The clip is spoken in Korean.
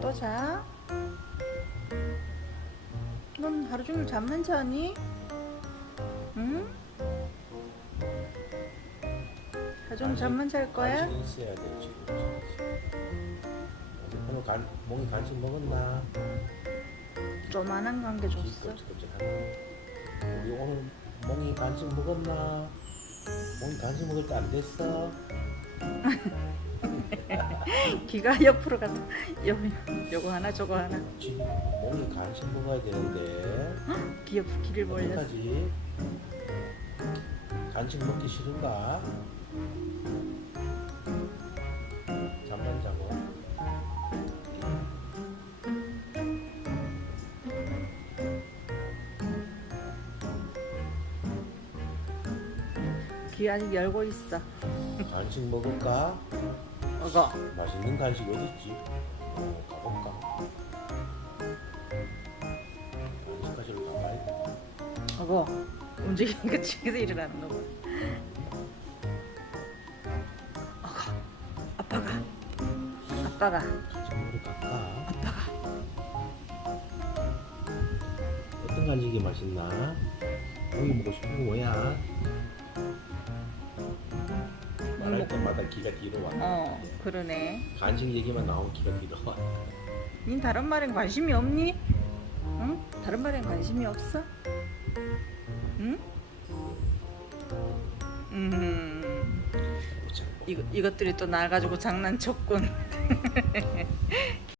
또 자. 넌 하루 종일 잠만 자니? 응? 하루 종일 잠만 잘 거야? 간식이 있어야 돼 지금. 오늘 간, 몽이 간식 먹었나? 조만한 관계 줬어. 우리 오늘 몽이 간식 먹었나? 몽이 간식 먹을 때 안 됐어? 귀가 옆으로 갔다. 요, 요거 하나 저거 하나. 지금 몽이 간식 먹어야 되는데 귀 옆, 귀를 벌렸어. 어떡하지? 간식 먹기 싫은가? 귀 아직 열고 있어. 간식 먹을까? 어거. 맛있는 간식 어딨지? 어, 가볼까? 간식 가지러 가봐야 돼. 어거. 움직이니까 집에서 일어나는 거 봐. 어거. 아빠가. 아빠가. 간식 먹으러 갈까? 아빠가. 어떤 간식이 맛있나? 여기 먹고 싶은 거 뭐야? 말할 때마다 기가 뒤로 와. 어, 그러네. 간식 얘기만 나오면 기가 뒤로 와. 닌 다른 말엔 관심이 없니? 응? 다른 말엔 관심이 없어? 응? 음, 참, 이거, 이것들이 또 날 가지고 장난쳤군.